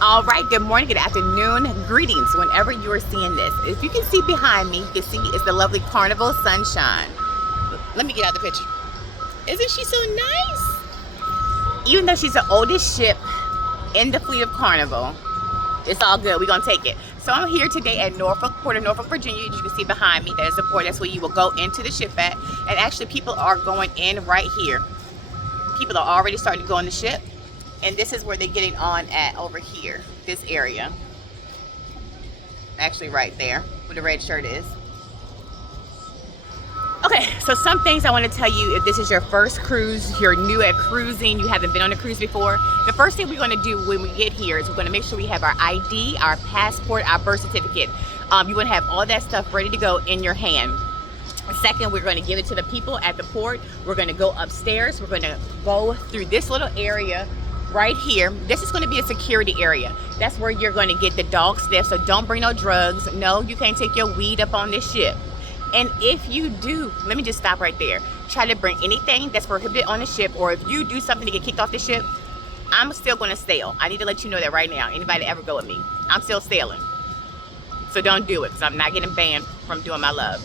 All right, good morning, good afternoon, greetings whenever you are seeing this. If you can see behind me, you can see it's the lovely Carnival Sunshine. Let me get out the picture. Isn't she so nice? Even though she's the oldest ship in the fleet of Carnival, it's all good. We're going to take it. So I'm here today at Norfolk, Port of Norfolk, Virginia. As you can see behind me, that is the port. That's where you will go into the ship at. And actually, people are going in right here. People are already starting to go on the ship. And this is where they're getting on at over here, this area. Actually right there, where the red shirt is. Okay, so some things I want to tell you if this is your first cruise, you're new at cruising, you haven't been on a cruise before. The first thing we're going to do when we get here is we're going to make sure we have our ID, our passport, our birth certificate. You want to have all that stuff ready to go in your hand. Second, we're going to give it to the people at the port. We're going to go upstairs. We're going to go through this little area right here. This is going to be a security area. That's where you're going to get the dog sniff, so don't bring no drugs. No, you can't take your weed up on this ship. And if you do, let me just stop right there. Try to bring anything that's prohibited on the ship, or if you do something to get kicked off the ship, I'm still going to sail. I need to let you know that right now. Anybody ever go with me, I'm still sailing. So don't do it, because I'm not getting banned from doing my love.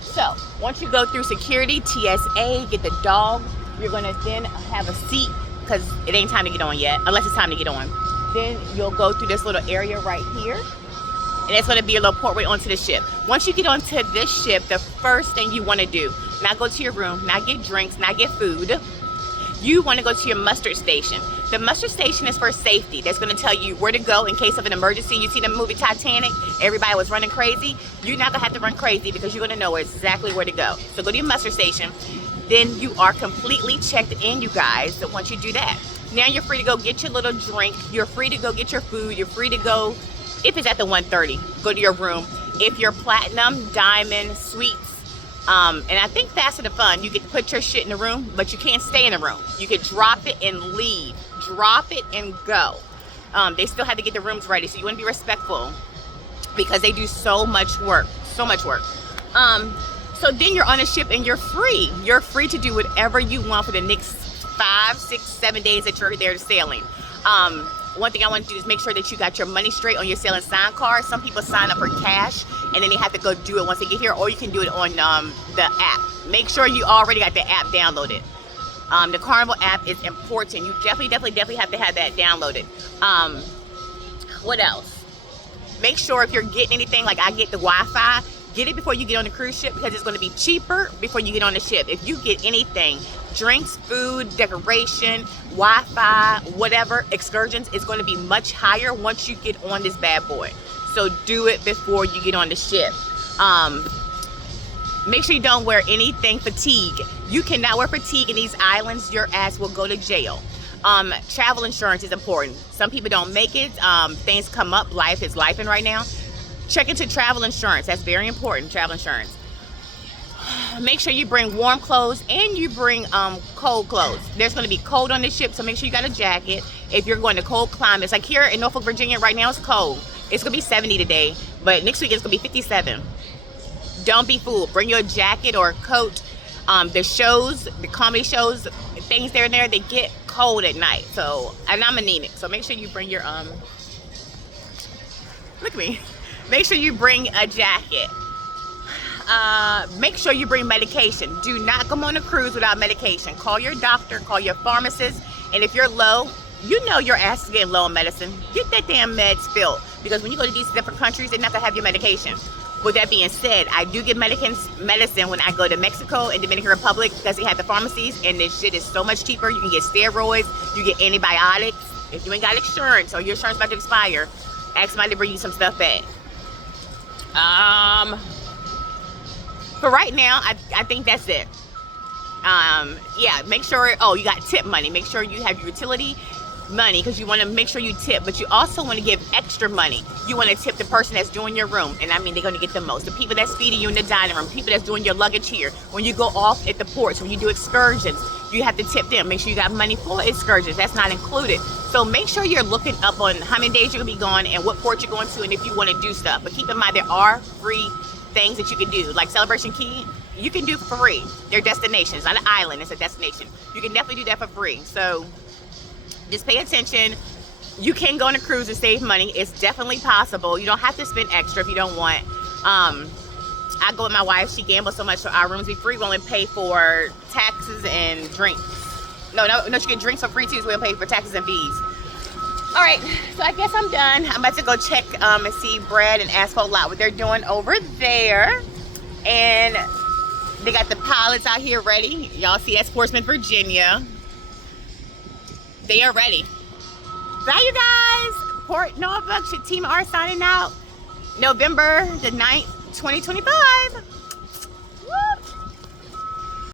So once you go through security, TSA, get the dog, you're going to then have a seat, because it ain't time to get on yet, unless it's time to get on. Then you'll go through this little area right here, and it's going to be a little portway onto the ship. Once you get onto this ship, the first thing you want to do, not go to your room, not get drinks, not get food. You want to go to your muster station. The muster station is for safety. That's going to tell you where to go in case of an emergency. You see the movie Titanic, everybody was running crazy. You're not going to have to run crazy, because you're going to know exactly where to go. So go to your muster station. Then you are completely checked in, you guys. So once you do that, now you're free to go get your little drink. You're free to go get your food. You're free to go, if it's at the 1:30, go to your room. If you're platinum, diamond, suites, and I think faster the fun, you get to put your shit in the room, but you can't stay in the room. You can drop it and leave. Drop it and go. They still have to get the rooms ready, so you want to be respectful, because they do so much work. So much work. So then you're on a ship and you're free. You're free to do whatever you want for the next 5, 6, 7 days that you're there sailing. One thing I want to do is make sure that you got your money straight on your sailing sign card. Some people sign up for cash and then they have to go do it once they get here, or you can do it on the app. Make sure you already got the app downloaded. The Carnival app is important. You definitely have to have that downloaded. What else? Make sure if you're getting anything, like I get the Wi-Fi, get it before you get on the cruise ship, because it's going to be cheaper before you get on the ship. If you get anything, drinks, food, decoration, Wi-Fi, whatever, excursions, it's going to be much higher once you get on this bad boy. So do it before you get on the ship. Make sure you don't wear anything fatigue. You cannot wear fatigue in these islands. Your ass will go to jail. Travel insurance is important. Some people don't make it. Things come up. Life is lifing right now. Check into travel insurance. That's very important, travel insurance. Make sure you bring warm clothes and you bring cold clothes. There's going to be cold on this ship, so make sure you got a jacket. If you're going to cold climates, like here in Norfolk, Virginia, right now it's cold. It's going to be 70 today, but next week it's going to be 57. Don't be fooled. Bring your jacket or a coat. The shows, the comedy shows, things there and there, they get cold at night. So, and I'm anemic, so make sure you bring your look at me. Make sure you bring a jacket. Make sure you bring medication. Do not come on a cruise without medication. Call your doctor, call your pharmacist, and if you're low, you know your ass is getting low on medicine. Get that damn meds filled, because when you go to these different countries, they're not gonna have your medication. With that being said, I do get medicine when I go to Mexico and Dominican Republic, because they have the pharmacies, and this shit is so much cheaper. You can get steroids, you get antibiotics. If you ain't got insurance or your insurance about to expire, ask somebody to bring you some stuff back. For right now, I think that's it. Yeah, make sure, you got tip money. Make sure you have your utility money, because you want to make sure you tip, but you also want to give extra money. You want to tip the person that's doing your room, and I mean they're going to get the most. The people that's feeding you in the dining room, people that's doing your luggage here. When you go off at the ports, when you do excursions, you have to tip them. Make sure you got money for excursions. That's not included. So make sure you're looking up on how many days you're going to be gone and what port you're going to, and if you want to do stuff. But keep in mind, there are free things that you can do, like Celebration Key. You can do for free. They're destinations, not an island, it's a destination. You can definitely do that for free. So just pay attention. You can go on a cruise and save money. It's definitely possible. You don't have to spend extra if you don't want. I go with my wife. She gambles so much, so our rooms be free. We only pay for taxes and drinks. No, she get drinks for free too, so we don't pay for taxes and fees. All right, so I guess I'm done. I'm about to go check and see Brad and Asphalt Lot, what they're doing over there. And they got the pilots out here ready. Y'all see that's Portsmouth, Virginia. They are ready. Bye, you guys. Port Norfolk, ShatimaR signing out. November the 9th, 2025.